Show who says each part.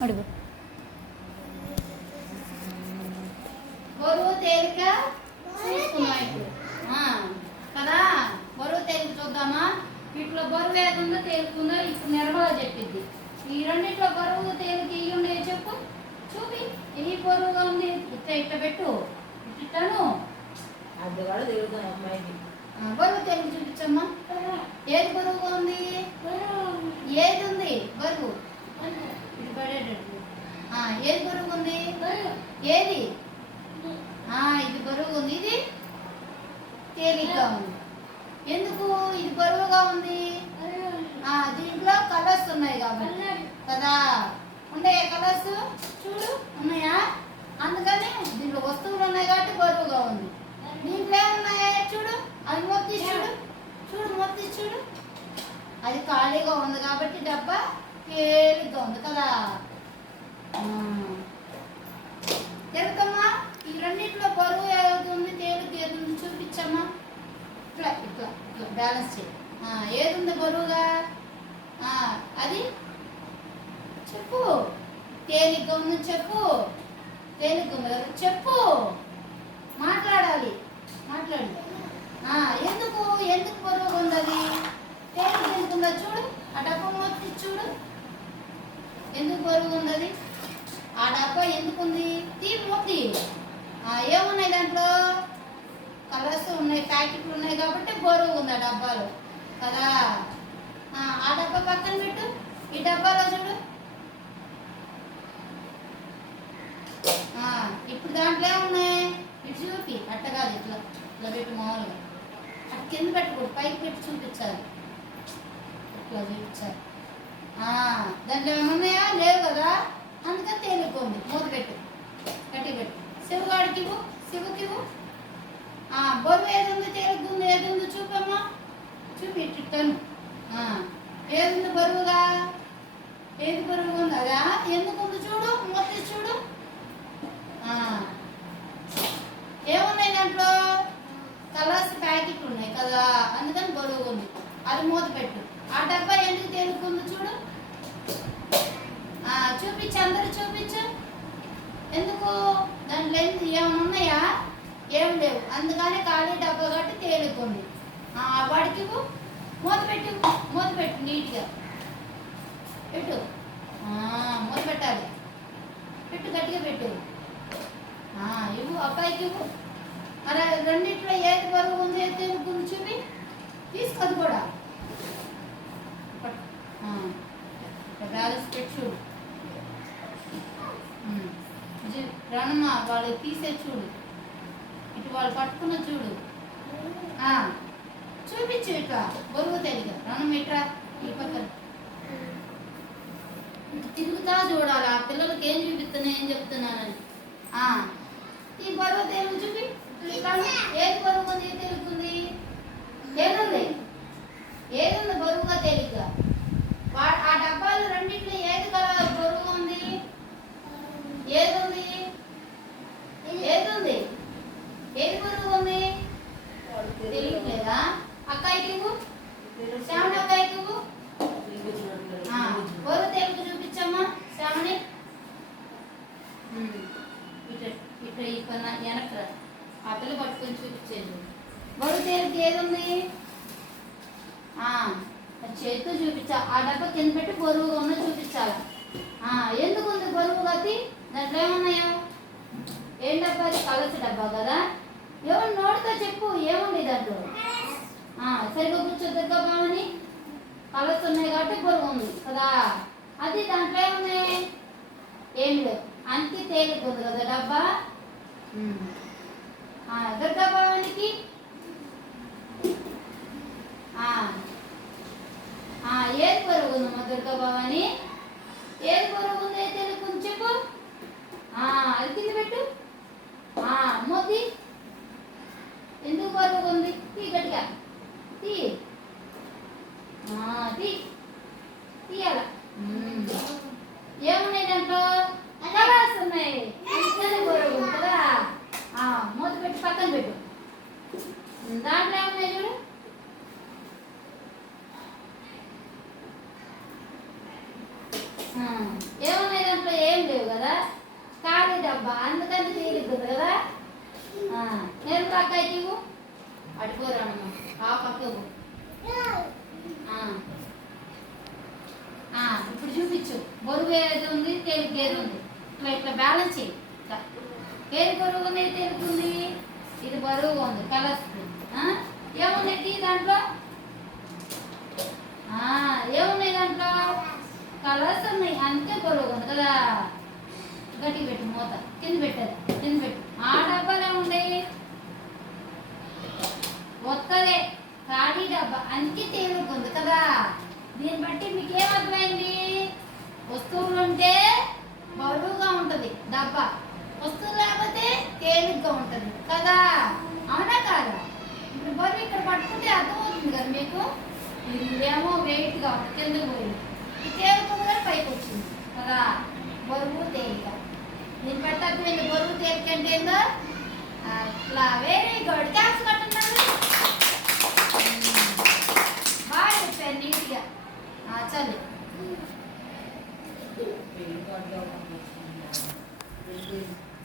Speaker 1: అడుగు.
Speaker 2: బరువు తేలిక చూసుకున్నాం ఇప్పుడు. ఆ, కదా? బరువు తేలిక చూద్దామా? వీటిలో బరువు ఏదుందో తేలుకుందో ఇప్పుడు నిర్మల చెప్పింది ఈ రెండిట్లో బరువు తేలిక ఇవి ఉండే చెప్పు. చూపి. ఈ బరువుగా ఉంది? ఇట్లా ఇట్లా పెట్టు. ఇట్టాను
Speaker 3: అది కూడా తిరుగుతాను అమ్మాయికి.
Speaker 2: బరువు తేలిక చూపించమ్మా. ఏది బరువుగా ఉంది? ఏది ఉంది? బరువు. ఏది బరువు ఉంది ఏది ఇది బరువుగా ఉంది ఇది తేలిగ్గా ఉంది. ఎందుకు? ఇది బరువుగా ఉంది. దీంట్లో కలర్స్ ఉన్నాయి కాబట్టి. కదా? ఉన్నాయా కలర్స్ చూడు ఉన్నాయా? అందుకని దీంట్లో వస్తువులు ఉన్నాయి కాబట్టి బరువుగా ఉంది. దీంట్లో ఏమున్నాయా చూడు. అది మొత్తి చూడు. చూడు మొత్తి చూడు. అది ఖాళీగా ఉంది కాబట్టి డబ్బా. ఏ ఉంది కదా. ఆ. ఈ రెండింటిలో బరువు ఏదవుతుంది తేలిక ఏది చూపించమ్మా. ఇట్లా ఇట్లా ఇట్లా బ్యాలెన్స్ చేయి. ఏది ఉంది బరువుగా? అది? చెప్పు. తేలిగ్గా ఉంది చెప్పు. తేలిగ్గా ఉంది కదా చెప్పు. మాట్లాడాలి. మాట్లాడు. ఎందుకు? ఎందుకు బరువుగా ఉంది అది? తేలిక ఎందుకు చూడు. ఆ డబ్బా మొత్తం చూడు. ఎందుకు బరువు ఉంది అది ఆ డబ్బా ఎందుకుంది ఉంది తీపి ఆ, ఏమున్నాయి దాంట్లో? కలర్స్ ఉన్నాయి ప్యాకెట్లు ఉన్నాయి కాబట్టి బరువు ఉంది ఆ డబ్బాలో. కదా? ఆ, డబ్బా పక్కన పెట్టు. ఈ డబ్బాలో చూడు. ఇప్పుడు దాంట్లో ఏమున్నాయి? ఇటు చూపి. అట్ట కాదు ఇట్లా ఇట్లా పెట్టు మామూలుగా. అటు కింద పెట్టకూడదు పైకి పెట్టి చూపించాలి. ఇట్లా చూపించాలి. ఆ, దాంట్లో లేవు కదా? అందుకని తేలిపోంది మూత పెట్టు. గట్టి పెట్టు. శివగాడికి ఇవ్వు. శివుకి ఇవ్వు. ఆ, బరువు ఏది ఉంది తేలిగ్గా ఏది ఉంది చూపమ్మా చూపి ఇట్టాను ఏది బరువుగా? ఏది బరువుగా ఉంది అదా? ఎందుకు ఉంది చూడు? మొత్తం చూడు. ఏమున్నాయి దాంట్లో? కలర్స్ ప్యాకెట్లు ఉన్నాయి కదా. అందుకని బరువుగా ఉంది. అది మూత పెట్టు. ఆ డబ్బా ఎందుకు తేలుకుంది చూడు. చూపించు అందరూ చూపించు. ఎందుకు? దాని ఎందుకు ఏమైనా ఉన్నాయా? ఏం లేవు. అందుకని ఖాళీ డబ్బా కట్టి తేలుకుంది వాడికి మూత పెట్టు. మూత పెట్టు నీట్గా. పెట్టు. మూత పెట్టాలి. పెట్టు గట్టిగా పెట్టు. ఇవ్వు. అబ్బాయికి ఇవ్వు. మరి రెండిట్లో ఏది బరువు ఉంది ఏది తేలుకుంది చూపి. తీసుకోదు కూడా పట్టు. ఆ, ఇట్లా బ్యాలెన్స్ పెట్టి చూడు ఉమ్. రానమ్మా వాళ్ళు తీసే చూడు. ఇటు వాళ్ళు పట్టుకున్న చూడు. ఆ, చూపించు ఇక. బరువు తెలియదు రానమ్మ ఇట్రా ఈ పక్కన. తిరుగుతా చూడాలి. ఆ పిల్లలకి ఏం చూపిస్తున్నా ఏం చెప్తున్నానని ఆ, ఈ బరువు తెలుగు చూపి ఇట్లా ఏది బరువు ఉంది ఏది తెలుగుంది ఏదుంది ఏదుంది బరువుగా తేలిగ్గా వా- ఆ డబ్బాలు రెండిట్లో ఏది గల బరువుగా ఉంది ఏది ఉంది ఏది ఉంది ఏది బరువుగా ఉంది తెలియట్లేదా అక్కాయికి ఇవ్వు శ్యామని అక్కాయికి ఇవ్వు ఆ, బరువు తెలుగు చూపించమ్మా శ్యామని ఉమ్, ఇట్ట ఇట్ట ఈ పన్న వెనక ఆ పిల్ల పట్టుకొని చూపించేది బరువు ఉంది ఆ, చేతితో చూపించా. ఆ డబ్బా కింద పెట్టి బరువుగా ఉన్న చూపించాలి. ఆ, ఎందుకు ఉంది బరువు గతి? దాంట్లో ఏమున్నాయో? ఏం డబ్బా అది? కలర్స్ డబ్బా కదా? ఎవరు నోటితో చెప్పు ఏముంది దాంట్లో? ఆ, సరిగ్గా కూర్చోద్దుగా బావని కలర్స్ ఉన్నాయి కాబట్టి బరువు ఉంది కదా? అది దాంట్లో ఏమున్నాయి? ఏం లేవు. అంతే తేలిపోదు కదా డబ్బా ఉమ్. ఆ, దుర్గా భవానికి ఆ, ఆ, ఏది బరువు ఉందమ్మా దుర్గా భవాని ఏది బరువు ఉంది తెలుగు చెప్పు. ఆ, అది కింద పెట్టు. ఆ, మోతి ఎందుకు బరువు ఉంది తీ గట్టిగా. తీ ఆ, తీ తీయాల ఉమ్. ఏమున్నాయి దాంట్లో కలర్స్ ఉన్నాయి అందుకని బరువు ఉంది కదా ఆ, మూత పెట్టి పక్కన పెట్టు దాంట్లో ఏమున్నాయి చూడు ఆ, ఏమున్నాయి దాంట్లో? డబ్బా. అందుకని తీరుద్దు కదా? ఆ, నేను ప్రక్కకి ఇవ్వు అడిపోరానమ్మ ఆ పక్క ఆ, ఇప్పుడు చూపించు. బరువు ఏది ఉంది తేలిక ఏది ఉంది. ఇట్లా ఇట్లా బ్యాలెన్స్ చేయి. ఏది బరువు ఉంది తేలుకుంది ఇది బరువు ఉంది కలర్స్ ఏమున్నాయి టీ దాంట్లో? ఆ, ఏమున్నాయి దాంట్లో? కలర్స్ అంతే బరువు ఉంది కదా. గట్టి పెట్టు మూత. కింద పెట్టదు కింద పెట్టు. ఆ డబ్బాలే ఉన్నాయి వస్తుంది ఖాళీ డబ్బా. అందుకే తేలిక ఉంది కదా. దీన్ని బట్టి మీకు ఏమర్థమైంది వస్తువులు ఉంటే బరువుగా ఉంటుంది డబ్బా. వస్తువు లేకపోతే తేలిగ్గా ఉంటుంది కదా. అవునా కాదా? ఇప్పుడు బరువు ఇక్కడ పట్టుకుంటే అర్థమవుతుంది కదా మీకు? ఇదేమో ఏమో వెయిట్గా ఉంటుంది కిందకు పోయింది. ఇది తేలిక కూడా పైకి వచ్చింది. కదా? బరువు తేలిక. దీన్ని బట్టి బరువు తేలిక అంటే ఏందో? అట్లా. Very good thanks